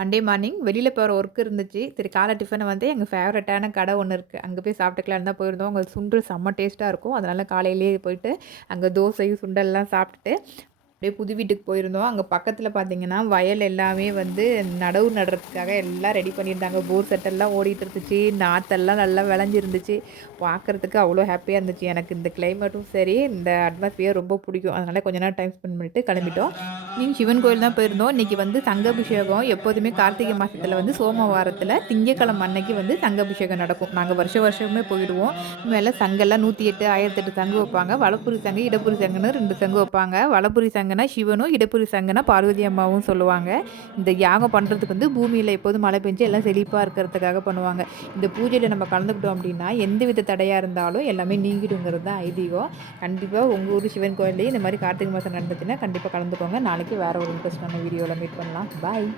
Monday morning வெளியில போற work இருந்துச்சு. சரி காலை டிஃபன வந்து எங்க ஃபேவரட்டான கடை ஒண்ணு இருக்கு. அங்க போய் சாப்பிட்டுக்கலான்னு தான் போயிருந்தோம். அங்க சுண்டல் செம்ம டேஸ்ட்டா இருக்கும். அதனால காலையிலேயே போயிட்டு, அங்க தோசையும், சுண்டல்லாம் சாப்பிட்டுட்டு அப்படியே புது வீட்டுக்கு போயிருந்தோம். அங்க பக்கத்துல பார்த்தீங்கன்னா, வயல் எல்லாமே வந்து நடவு நடுறதுக்காக எல்லாம் ரெடி பண்ணியிருந்தாங்க. போர் செட்டெல்லாம் ஓடிட்டு இருந்துச்சு. நாத்தெல்லாம் நல்லா விளைஞ்சிருந்துச்சு. பார்க்கறதுக்கு அவ்வளோ ஹேப்பியா இருந்துச்சு. எனக்கு இந்த கிளைமேட்டும் சரி, இந்த அட்மாஸ்பியர் ரொம்ப பிடிக்கும். அதனால கொஞ்ச நேரம் டைம் ஸ்பெண்ட் பண்ணிட்டு கிளம்பிட்டோம். இன்னைக்கு சிவன் கோயில் தான் போயிருந்தோம். இன்னைக்கு வந்து சங்காபிஷேகம். எப்போதுமே கார்த்திகை மாசத்துல வந்து சோமவாரத்துல திங்கட்கிழமை அன்னைக்கு வந்து சங்காபிஷேகம் நடக்கும். நாங்க வருஷம் வருஷமே போயிடுவோம். மேல சங்கெல்லாம் 108, 1008 சங்கு வைப்பாங்க. வலப்புரி சங்கு, இடப்புரி சங்குன்னு 2 சங்கு வைப்பாங்க. வலப்புரி சங்குனா சிவனும், இடப்புரி சங்குனா பார்வதி அம்மாவும் சொல்லுவாங்க. இந்த யாகம் பண்றதுக்கு வந்து பூமியில எப்போதும் மழை பெஞ்சு எல்லாம் செழிப்பா இருக்கிறதுக்காக பண்ணுவாங்க. இந்த பூஜையில நம்ம கலந்துக்கிட்டோம் அப்படின்னா, எந்தவித தடையா இருந்தாலும் எல்லாமே நீங்கிடுங்கிறது தான் ஐதீகம். கண்டிப்பா உங்க ஊர் சிவன் கோயில்லயும் இந்த மாரி கார்த்திகை மாசம் நடந்துச்சுன்னா, கண்டிப்பா கலந்துக்கோங்க. நாளைக்கு வேற ஒரு இன்ட்ரெஸ்டான வீடியோல மீட் பண்ணலாம். பாய்.